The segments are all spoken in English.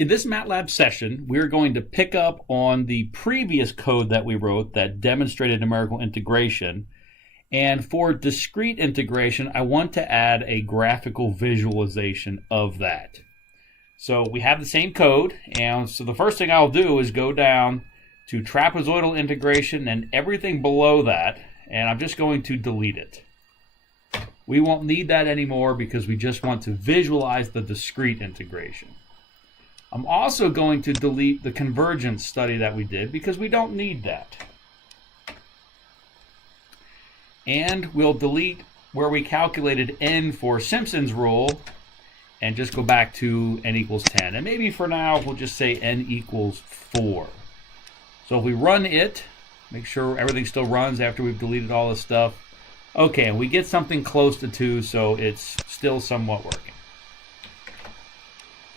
In this MATLAB session, we're going to pick up on the previous code that we wrote that demonstrated numerical integration. And for discrete integration, I want to add a graphical visualization of that. So we have the same code, and so the first thing I'll do is go down to trapezoidal integration and everything below that, and I'm just going to delete it. We won't need that anymore because we just want to visualize the discrete integration. I'm also going to delete the convergence study that we did because we don't need that. And we'll delete where we calculated n for Simpson's rule and just go back to n equals 10. And maybe for now we'll just say n equals 4. So if we run it, make sure everything still runs after we've deleted all this stuff. Okay, and we get something close to 2, so it's still somewhat working.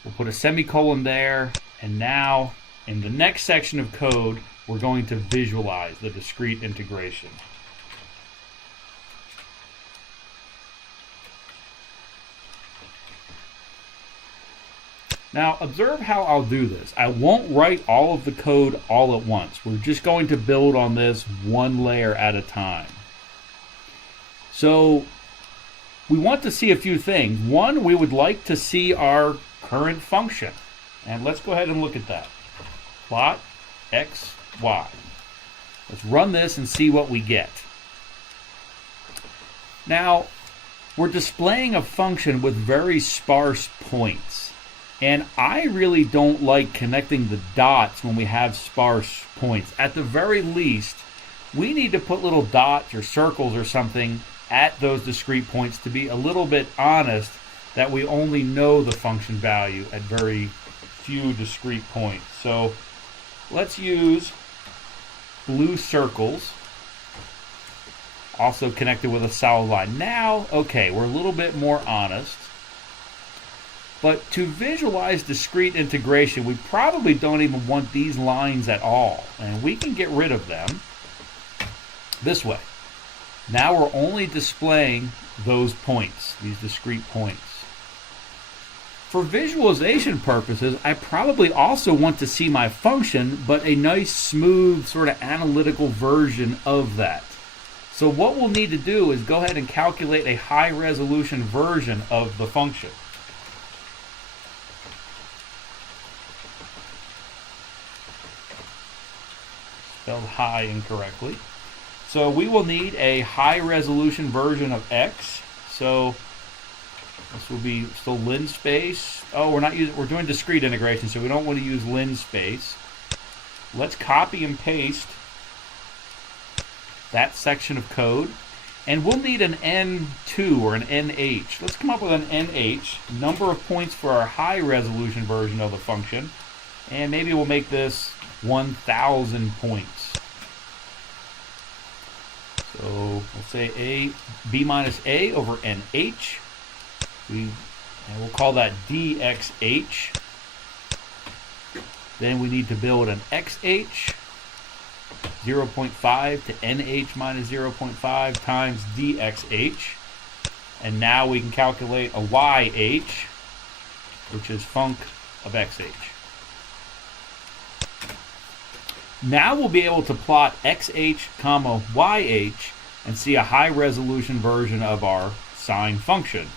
We'll put a semicolon there, and now in the next section of code, we're going to visualize the discrete integration. Now, observe how I'll do this. I won't write all of the code all at once. We're just going to build on this one layer at a time. So, we want to see a few things. One, we would like to see our current function. And let's go ahead and look at that. Plot x, y. Let's run this and see what we get. Now, we're displaying a function with very sparse points. And I really don't like connecting the dots when we have sparse points. At the very least, we need to put little dots or circles or something at those discrete points to be a little bit honest that we only know the function value at very few discrete points. So let's use blue circles, also connected with a solid line. Now, okay, we're a little bit more honest. But to visualize discrete integration, we probably don't even want these lines at all. And we can get rid of them this way. Now we're only displaying those points, these discrete points. For visualization purposes, I probably also want to see my function, but a nice, smooth, sort of analytical version of that. So what we'll need to do is go ahead and calculate a high-resolution version of the function. Spelled high incorrectly. So we will need a high-resolution version of x. So this will be still linspace. Oh, we're doing discrete integration, so we don't want to use linspace. Let's copy and paste that section of code. And we'll need an N2 or an NH. Let's come up with an NH, number of points for our high-resolution version of the function. And maybe we'll make this 1,000 points. So we'll say b minus a over nh. And we'll call that dxh. Then we need to build an xh, 0.5 to nh minus 0.5 times dxh. And now we can calculate a yh, which is func of xh. Now we'll be able to plot xh comma yh and see a high resolution version of our sine function.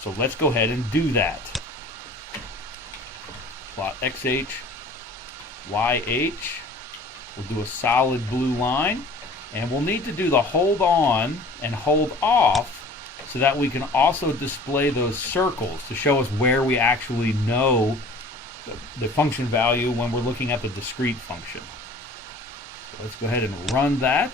So let's go ahead and do that. Plot xh, yh. We'll do a solid blue line. And we'll need to do the hold on and hold off so that we can also display those circles to show us where we actually know the function value when we're looking at the discrete function. So let's go ahead and run that.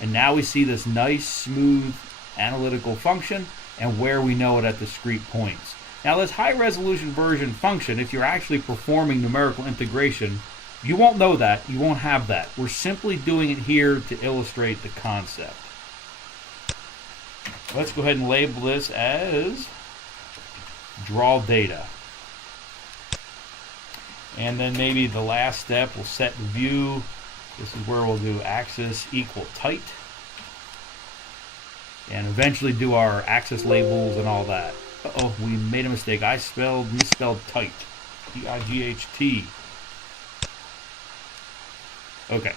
And now we see this nice, smooth, analytical function and where we know it at discrete points. Now this high-resolution version function, if you're actually performing numerical integration, you won't know that. You won't have that. We're simply doing it here to illustrate the concept. Let's go ahead and label this as draw data. And then maybe the last step, we'll set the view. This is where we'll do axis equal tight. And eventually do our axis labels and all that. Uh-oh, we made a mistake. I misspelled tight. T-I-G-H-T. Okay.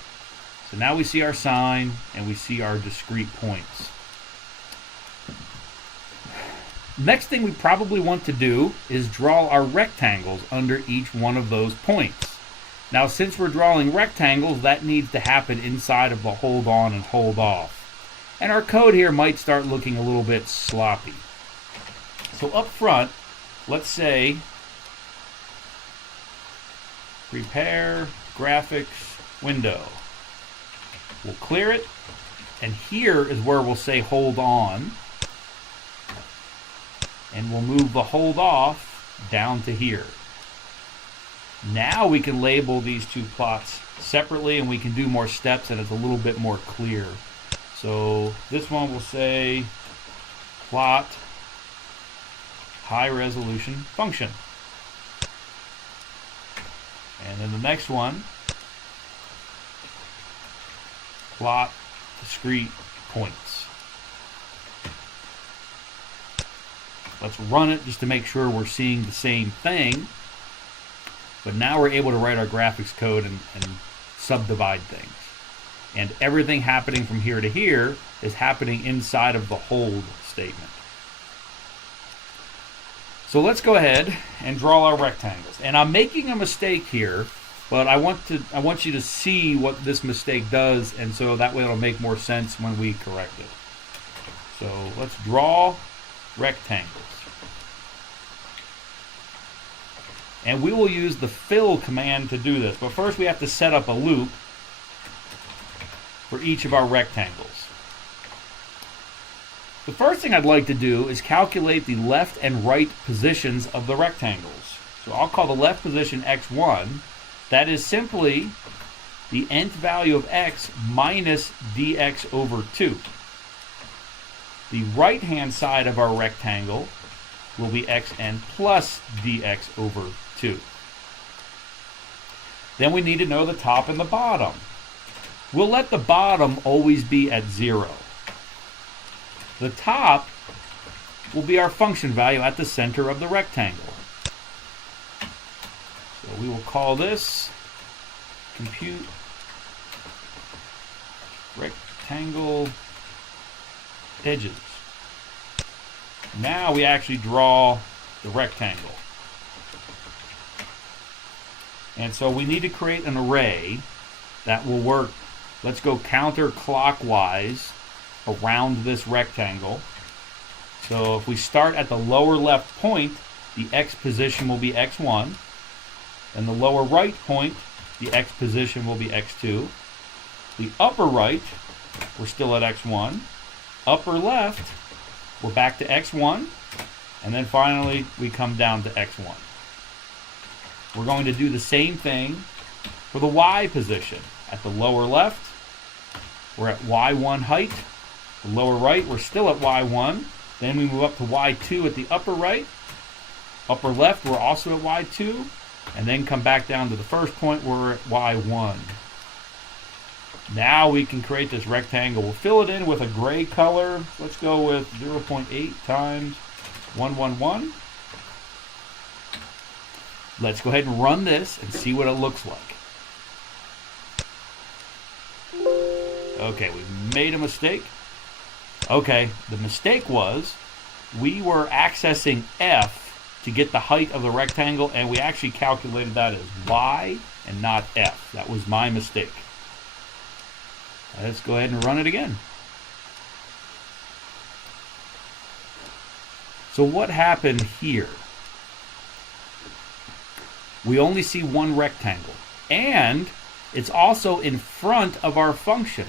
So now we see our sign and we see our discrete points. Next thing we probably want to do is draw our rectangles under each one of those points. Now, since we're drawing rectangles, that needs to happen inside of the hold on and hold off. And our code here might start looking a little bit sloppy. So up front, let's say prepare graphics window. We'll clear it, and here is where we'll say hold on, and we'll move the hold off down to here. Now we can label these two plots separately, and we can do more steps, and it's a little bit more clear. So this one will say plot high resolution function. And then the next one, plot discrete points. Let's run it just to make sure we're seeing the same thing. But now we're able to write our graphics code and subdivide things. And everything happening from here to here is happening inside of the hold statement. So let's go ahead and draw our rectangles. And I'm making a mistake here, but I want you to see what this mistake does, and so that way it'll make more sense when we correct it. So let's draw rectangles. And we will use the fill command to do this. But first we have to set up a loop for each of our rectangles. The first thing I'd like to do is calculate the left and right positions of the rectangles. So I'll call the left position x1. That is simply the nth value of x minus dx over 2. The right-hand side of our rectangle will be xn plus dx over 2. Then we need to know the top and the bottom. We'll let the bottom always be at 0. The top will be our function value at the center of the rectangle. So we will call this compute rectangle edges. Now we actually draw the rectangle. And so we need to create an array that will work. Let's go counterclockwise around this rectangle. So if we start at the lower left point, the x position will be x1. And the lower right point, the x position will be x2. The upper right, we're still at x1. Upper left, we're back to x1. And then finally, we come down to x1. We're going to do the same thing for the y position. At the lower left, we're at y1 height. The lower right, we're still at y1. Then we move up to y2 at the upper right. Upper left, we're also at y2. And then come back down to the first point, we're at y1. Now we can create this rectangle. We'll fill it in with a gray color. Let's go with 0.8 times 111. Let's go ahead and run this and see what it looks like. Okay, we made a mistake. Okay, the mistake was we were accessing F to get the height of the rectangle, and we actually calculated that as Y and not F. That was my mistake. Let's go ahead and run it again. So what happened here? We only see one rectangle, and it's also in front of our function.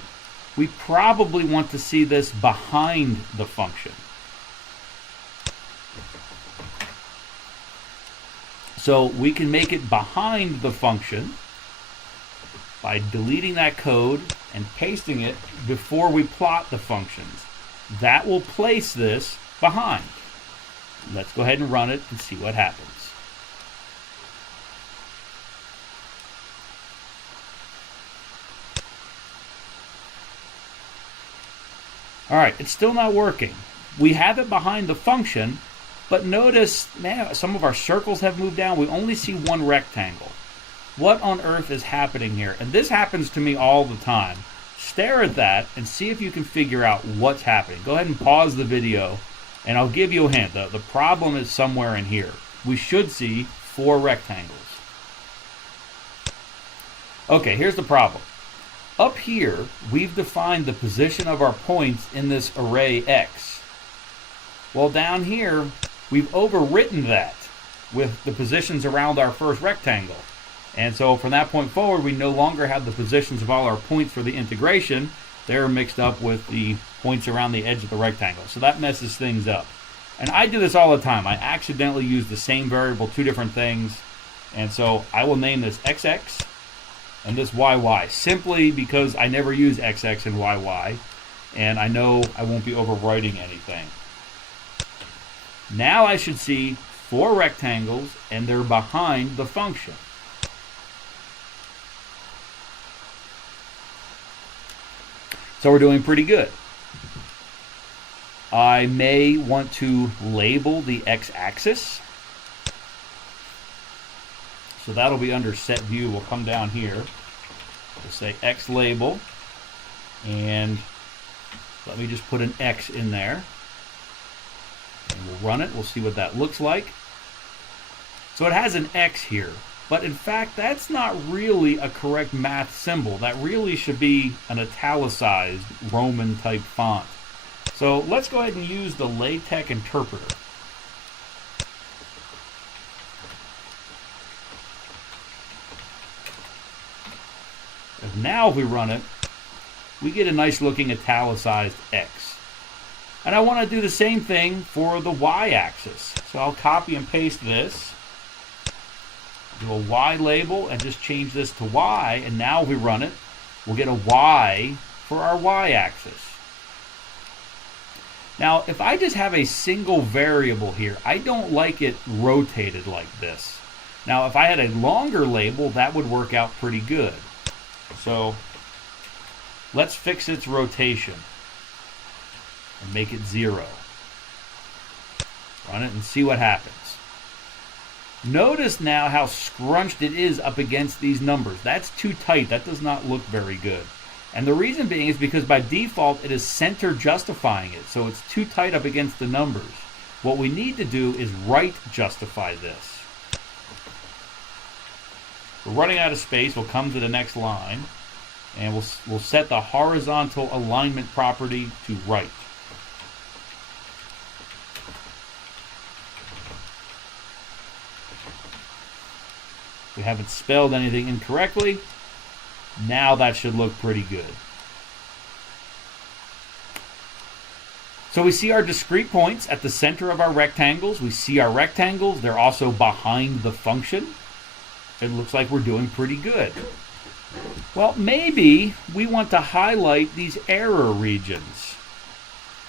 We probably want to see this behind the function. So we can make it behind the function by deleting that code and pasting it before we plot the functions. That will place this behind. Let's go ahead and run it and see what happens. All right, it's still not working. We have it behind the function, But notice, man, some of our circles have moved down. We only see one rectangle. What on earth is happening here? And this happens to me all the time. Stare at that and see if you can figure out what's happening. Go ahead and pause the video, and I'll give you a hint. The problem is somewhere in here. We should see 4 rectangles. Okay, here's the problem. Up here, we've defined the position of our points in this array X. Well, down here, we've overwritten that with the positions around our first rectangle. And so from that point forward, we no longer have the positions of all our points for the integration. They're mixed up with the points around the edge of the rectangle. So that messes things up. And I do this all the time. I accidentally use the same variable, 2 different things. And so I will name this XX and this YY, simply because I never use XX and YY. And I know I won't be overwriting anything. Now I should see 4 rectangles, and they're behind the function. So we're doing pretty good. I may want to label the x-axis. So that'll be under set view. We'll come down here. We'll say x label. And let me just put an x in there. And we'll run it. We'll see what that looks like. So it has an x here. But in fact, that's not really a correct math symbol. That really should be an italicized Roman type font. So let's go ahead and use the LaTeX interpreter. And now if we run it, we get a nice looking italicized X. And I want to do the same thing for the y-axis. So I'll copy and paste this. Do a Y label and just change this to Y, and now if we run it, we'll get a Y for our Y-axis. Now, if I just have a single variable here, I don't like it rotated like this. Now, if I had a longer label, that would work out pretty good. So, let's fix its rotation and make it 0. Run it and see what happens. Notice now how scrunched it is up against these numbers. That's too tight. That does not look very good. And the reason being is because by default it is center justifying it. So it's too tight up against the numbers. What we need to do is right justify this. We're running out of space. We'll come to the next line. And we'll set the horizontal alignment property to right. We haven't spelled anything incorrectly. Now that should look pretty good. So we see our discrete points at the center of our rectangles. We see our rectangles. They're also behind the function. It looks like we're doing pretty good. Well, maybe we want to highlight these error regions.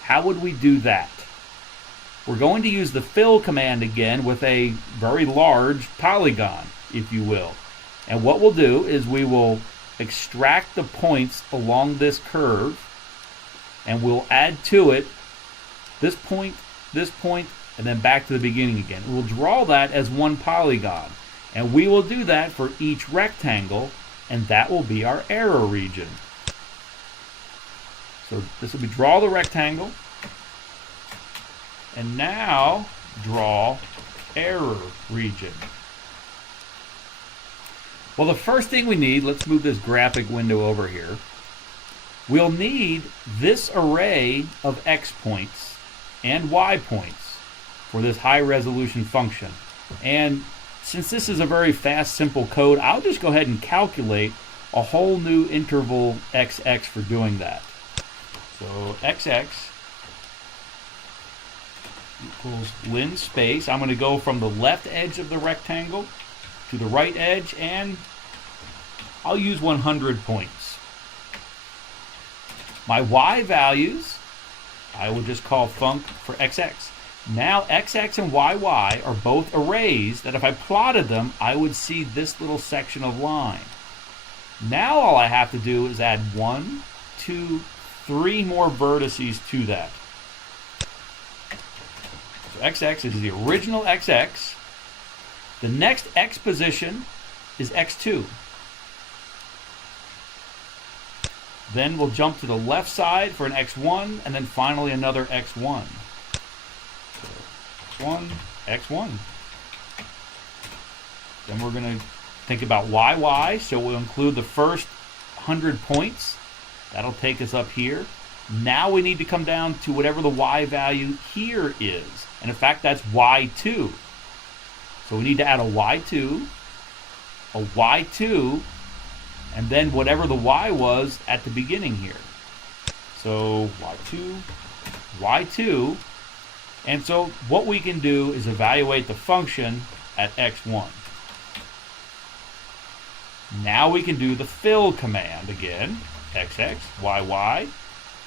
How would we do that? We're going to use the fill command again with a very large polygon, if you will. And what we'll do is we will extract the points along this curve, and we'll add to it this point, and then back to the beginning again. We'll draw that as one polygon, and we will do that for each rectangle, and that will be our error region. So this will be draw the rectangle, and now draw error region. Well, the first thing we need, let's move this graphic window over here. We'll need this array of x points and y points for this high resolution function. And since this is a very fast, simple code, I'll just go ahead and calculate a whole new interval xx for doing that. So xx equals lin space. I'm going to go from the left edge of the rectangle to the right edge, and I'll use 100 points. My y values, I will just call func for xx. Now xx and yy are both arrays that if I plotted them, I would see this little section of line. Now all I have to do is add 1, 2, 3 more vertices to that. So XX is the original XX. The next X position is X2. Then we'll jump to the left side for an X1, and then finally another X1. So X1, X1. Then we're going to think about YY, so we'll include the first 100 points. That'll take us up here. Now we need to come down to whatever the Y value here is. And in fact, that's Y2. So we need to add a Y2, and then whatever the Y was at the beginning here. So Y2, Y2. And so what we can do is evaluate the function at X1. Now we can do the fill command again. XX, YY.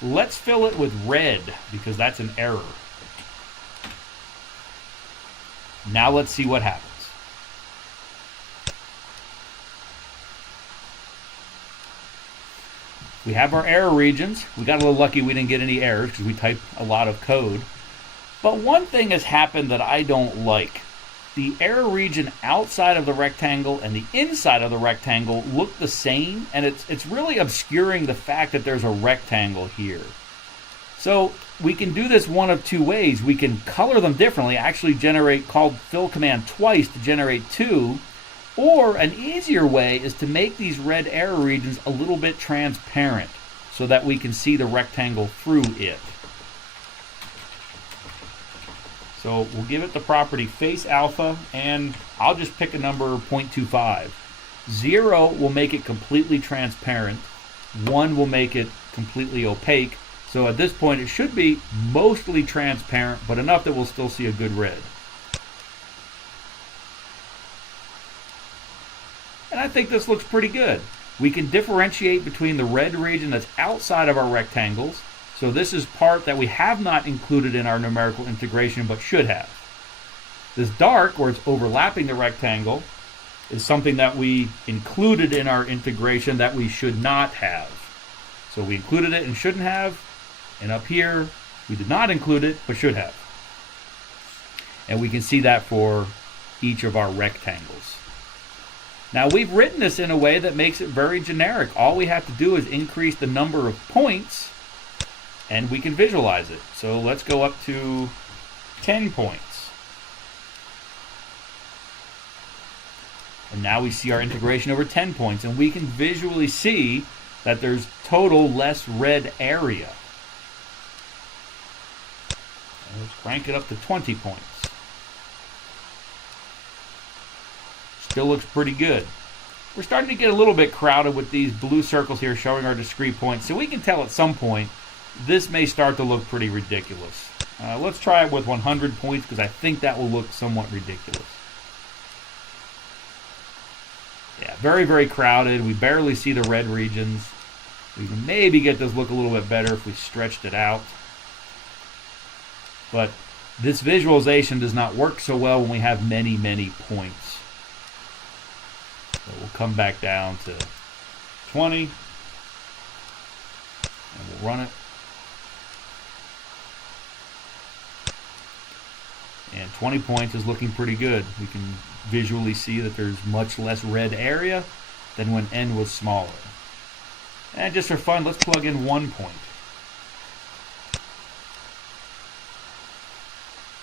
Let's fill it with red because that's an error. Now let's see what happens. We have our error regions. We got a little lucky we didn't get any errors because we typed a lot of code. But one thing has happened that I don't like. The error region outside of the rectangle and the inside of the rectangle look the same, and it's really obscuring the fact that there's a rectangle here. So we can do this one of two ways. We can color them differently, actually called fill command twice to generate two, or an easier way is to make these red error regions a little bit transparent so that we can see the rectangle through it. So we'll give it the property face alpha, and I'll just pick a number 0.25. 0 will make it completely transparent. 1 will make it completely opaque. So at this point, it should be mostly transparent, but enough that we'll still see a good red. And I think this looks pretty good. We can differentiate between the red region that's outside of our rectangles. So this is part that we have not included in our numerical integration, but should have. This dark, where it's overlapping the rectangle, is something that we included in our integration that we should not have. So we included it and shouldn't have. And up here, we did not include it, but should have. And we can see that for each of our rectangles. Now we've written this in a way that makes it very generic. All we have to do is increase the number of points, and we can visualize it. So let's go up to 10 points. And now we see our integration over 10 points, and we can visually see that there's total less red area. And let's crank it up to 20 points. Still looks pretty good. We're starting to get a little bit crowded with these blue circles here showing our discrete points, so we can tell at some point this may start to look pretty ridiculous. Let's try it with 100 points because I think that will look somewhat ridiculous. Yeah, very, very crowded. We barely see the red regions. We can maybe get this look a little bit better if we stretched it out. But this visualization does not work so well when we have many, many points. So we'll come back down to 20. And we'll run it. And 20 points is looking pretty good. We can visually see that there's much less red area than when n was smaller. And just for fun, let's plug in 1 point.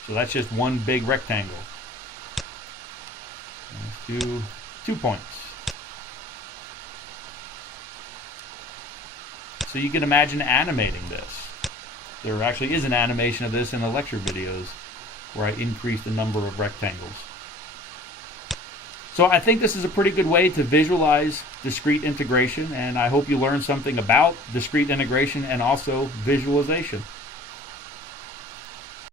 So that's just one big rectangle. Let's do 2 points. So you can imagine animating this. There actually is an animation of this in the lecture videos where I increase the number of rectangles. So I think this is a pretty good way to visualize discrete integration, and I hope you learned something about discrete integration and also visualization.